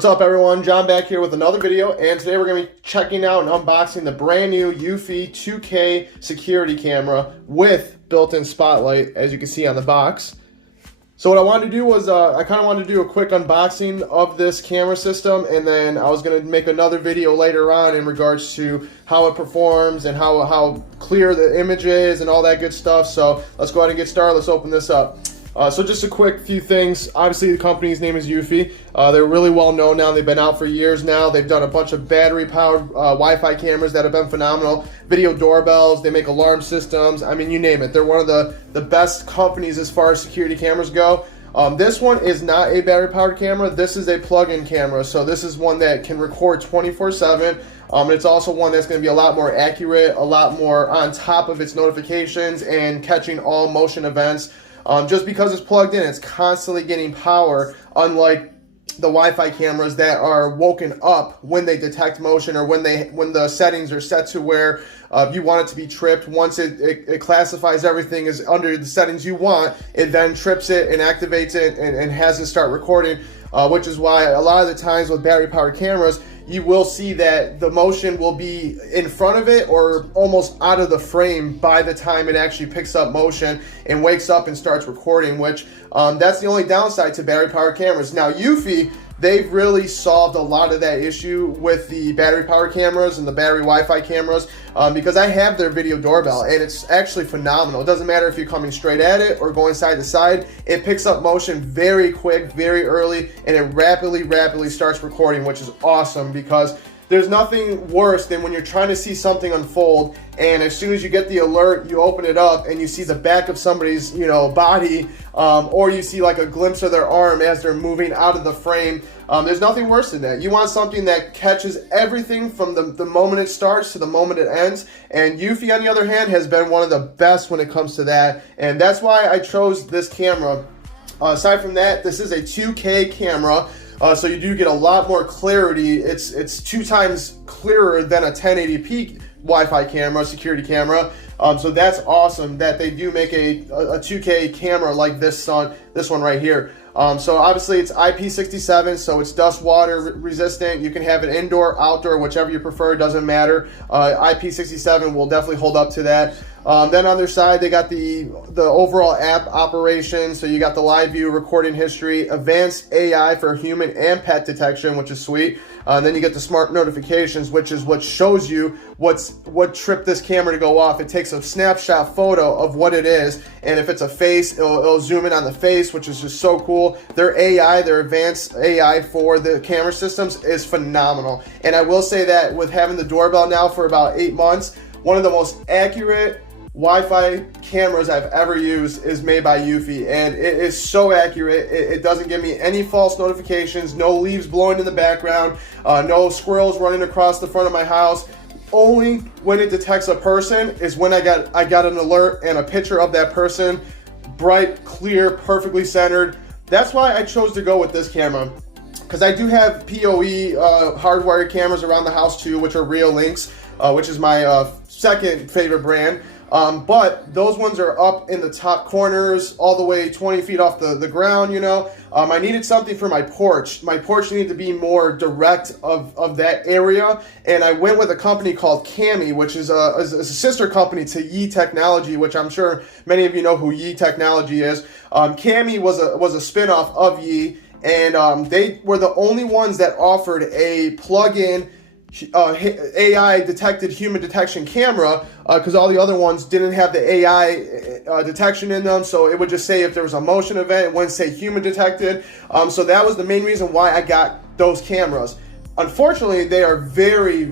What's up everyone, John back here with another video, and today we're going to be checking out and unboxing the brand new Eufy 2K security camera with built-in spotlight, as you can see on the box. So what I wanted to do was, I kind of wanted to do a quick unboxing of this camera system, and then I was going to make another video later on in regards to how it performs and how clear the image is and all that good stuff. So let's go ahead and get started. Let's open this up. So just a quick few things. Obviously the company's name is Eufy. They're really well known now. They've been out for years now. They've done a bunch of battery powered Wi-Fi cameras that have been phenomenal. Video doorbells, they make alarm systems. I mean, you name it. They're one of the best companies as far as security cameras go. This one is not a battery powered camera. This is a plug-in camera. So this is one that can record 24/7. It's also one that's going to be a lot more accurate, a lot more on top of its notifications and catching all motion events. Just because it's plugged in, it's constantly getting power, unlike the Wi-Fi cameras that are woken up when they detect motion or when the settings are set to where you want it to be tripped. Once it classifies everything as under the settings you want, it then trips it and activates it and has it start recording, which is why a lot of the times with battery powered cameras, you will see that the motion will be in front of it or almost out of the frame by the time it actually picks up motion and wakes up and starts recording, which that's the only downside to battery powered cameras. Now Eufy, they've really solved a lot of that issue with the battery powered cameras and the battery Wi-Fi cameras, because I have their video doorbell and it's actually phenomenal. It doesn't matter if you're coming straight at it or going side to side. It picks up motion very quick, very early, and it rapidly starts recording, which is awesome because there's nothing worse than when you're trying to see something unfold and as soon as you get the alert, you open it up and you see the back of somebody's, body, or you see like a glimpse of their arm as they're moving out of the frame. There's nothing worse than that. You want something that catches everything from the moment it starts to the moment it ends. And Eufy, on the other hand, has been one of the best when it comes to that. And that's why I chose this camera. Aside from that, this is a 2K camera. So you do get a lot more clarity. It's 2 times clearer than a 1080p Wi-Fi camera, security camera. So that's awesome that they do make a 2K camera like this one right here. So obviously it's IP67, so it's dust water resistant. You can have it indoor, outdoor, whichever you prefer, doesn't matter. IP67 will definitely hold up to that. Then on their side, they got the overall app operation. So you got the live view, recording history, advanced AI for human and pet detection, which is sweet. Then you get the smart notifications, which is what shows you what tripped this camera to go off. It takes a snapshot photo of what it is, and if it's a face, it'll zoom in on the face, which is just so cool. Their AI, their advanced AI for the camera systems is phenomenal. And I will say that with having the doorbell now for about 8 months, one of the most accurate Wi-Fi cameras I've ever used is made by Eufy, and it is so accurate. It doesn't give me any false notifications, no leaves blowing in the background, no squirrels running across the front of my house. Only when it detects a person is when I got an alert and a picture of that person, bright, clear, perfectly centered. That's why I chose to go with this camera, because I do have PoE hardwired cameras around the house too, which are Real Links, which is my second favorite brand. But those ones are up in the top corners, all the way 20 feet off the ground, I needed something for my porch. My porch needed to be more direct of that area, and I went with a company called Cami, which is a sister company to Yi Technology, which I'm sure many of you know who Yi Technology is. Cami was a spin-off of Yi, and they were the only ones that offered a plug-in AI detected human detection camera, because all the other ones didn't have the AI detection in them. So it would just say if there was a motion event, it wouldn't say human detected. So that was the main reason why I got those cameras. Unfortunately, they are very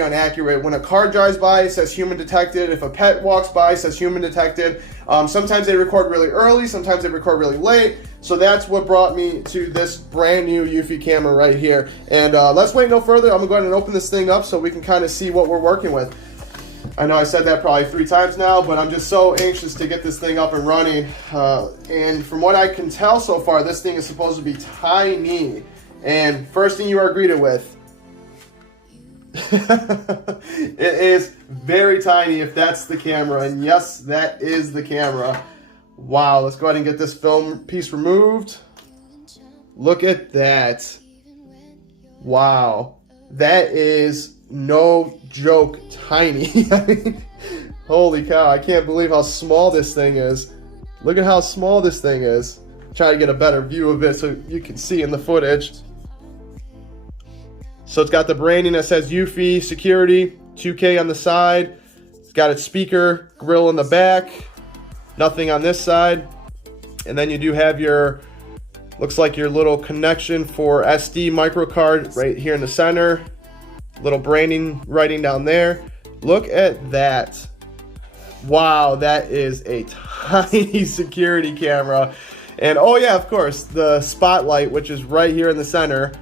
inaccurate. When a car drives by, it says human detected. If a pet walks by, it says human detected. Sometimes they record really early, sometimes they record really late. So that's what brought me to this brand new Eufy camera right here. And let's wait no further. I'm gonna go ahead and open this thing up so we can kind of see what we're working with. I know I said that probably 3 times now, but I'm just so anxious to get this thing up and running. And from what I can tell so far, this thing is supposed to be tiny. And first thing you are greeted with, it is very tiny, if that's the camera. And yes, that is the camera. Wow, let's go ahead and get this film piece removed. Look at that. Wow, that is no joke tiny. I mean, holy cow, I can't believe how small this thing is. Look at how small this thing is. Try to get a better view of it so you can see in the footage. So it's got the branding that says Eufy Security, 2K on the side. It's got its speaker grill in the back. Nothing on this side. And then you do have your, looks like your little connection for SD micro card right here in the center. Little branding writing down there. Look at that. Wow, that is a tiny security camera. And oh yeah, of course, the spotlight, which is right here in the center.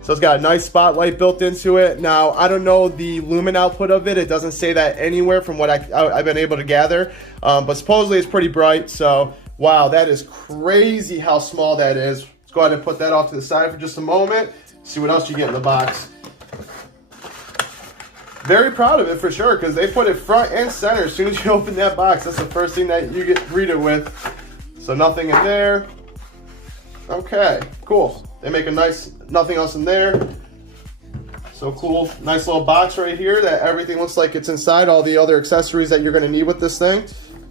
So it's got a nice spotlight built into it. Now, I don't know the lumen output of it. It doesn't say that anywhere from what I've been able to gather. But supposedly it's pretty bright. So, wow, that is crazy how small that is. Let's go ahead and put that off to the side for just a moment. See what else you get in the box. Very proud of it for sure, because they put it front and center as soon as you open that box. That's the first thing that you get greeted with. So nothing in there. Okay, cool. They make a nice, nothing else in there. So cool, nice little box right here that everything looks like it's inside, all the other accessories that you're gonna need with this thing.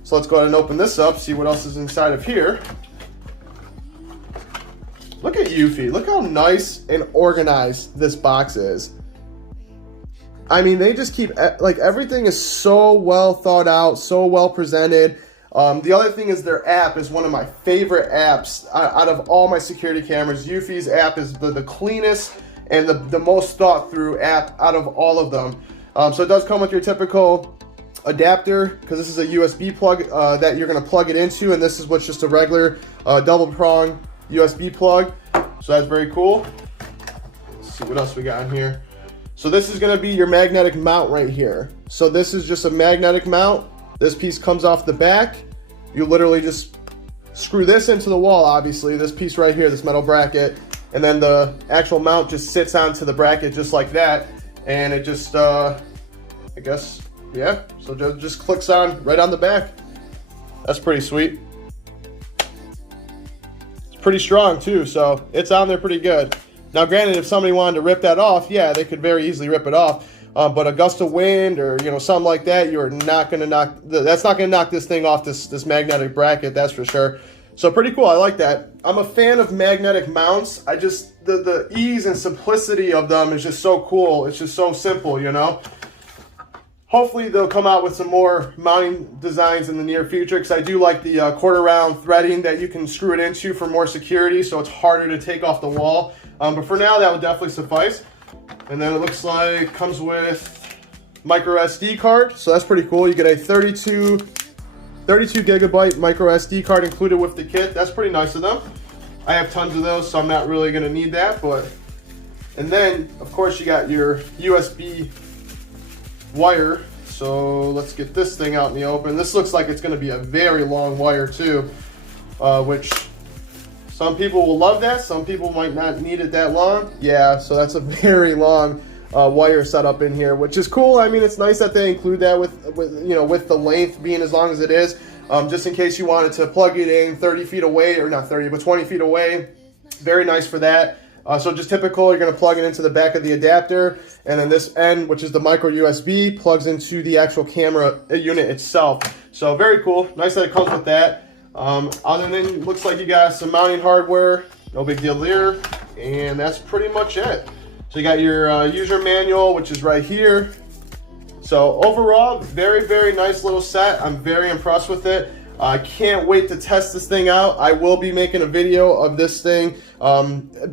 So let's go ahead and open this up, see what else is inside of here. Look at Eufy, look how nice and organized this box is. I mean, they just keep, like, everything is so well thought out, so well presented. The other thing is their app is one of my favorite apps out of all my security cameras. Eufy's app is the cleanest and the most thought through app out of all of them. So it does come with your typical adapter, because this is a USB plug that you're going to plug it into, and this is what's just a regular double prong USB plug. So that's very cool. Let's see what else we got in here. So this is going to be your magnetic mount right here. So this is just a magnetic mount. This piece comes off the back. You literally just screw this into the wall, obviously, this piece right here, this metal bracket, and then the actual mount just sits onto the bracket just like that, and it just, I guess, yeah, so just clicks on right on the back. That's pretty sweet. It's pretty strong too, so it's on there pretty good. Now granted, if somebody wanted to rip that off, yeah, they could very easily rip it off. But a gust of wind or something like that, you're not gonna that's not gonna knock this thing off this magnetic bracket, that's for sure. So pretty cool, I like that. I'm a fan of magnetic mounts. I just the ease and simplicity of them is just so cool. It's just so simple, Hopefully they'll come out with some more mounting designs in the near future, because I do like the quarter round threading that you can screw it into for more security, so it's harder to take off the wall. But for now, that would definitely suffice. And then it looks like comes with micro SD card, so that's pretty cool. You get a 32 gigabyte micro SD card included with the kit. That's pretty nice of them. I have tons of those, so I'm not really gonna need that. And then of course you got your USB wire. So let's get this thing out in the open. This looks like it's gonna be a very long wire too, which some people will love that, some people might not need it that long. Yeah, so that's a very long wire setup in here, which is cool. I mean, it's nice that they include that with the length being as long as it is, just in case you wanted to plug it in 30 feet away, or not 30, but 20 feet away. Very nice for that. So just typical, you're gonna plug it into the back of the adapter, and then this end, which is the micro USB, plugs into the actual camera unit itself. So very cool, nice that it comes with that. Other than, looks like you got some mounting hardware, no big deal there, and that's pretty much it. So you got your user manual, which is right here. So overall, very, very nice little set. I'm very impressed with it. I can't wait to test this thing out. I will be making a video of this thing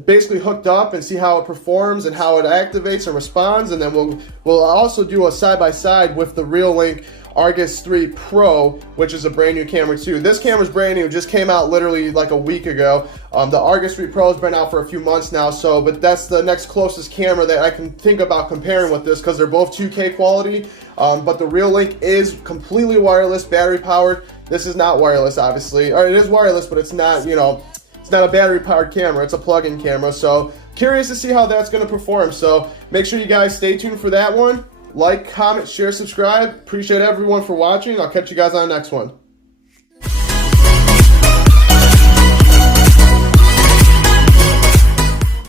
basically hooked up and see how it performs and how it activates and responds, and then we'll also do a side-by-side with the Reolink Argus 3 Pro, which is a brand new camera too. This camera's brand new, just came out literally like a week ago. The Argus 3 Pro has been out for a few months now, but that's the next closest camera that I can think about comparing with this, because they're both 2K quality. But the Reolink is completely wireless, battery powered. This is not wireless, obviously. Or it is wireless, but it's not, it's not a battery powered camera, it's a plug-in camera. So curious to see how that's gonna perform. So make sure you guys stay tuned for that one. Like, comment, share, subscribe. Appreciate everyone for watching. I'll catch you guys on the next one.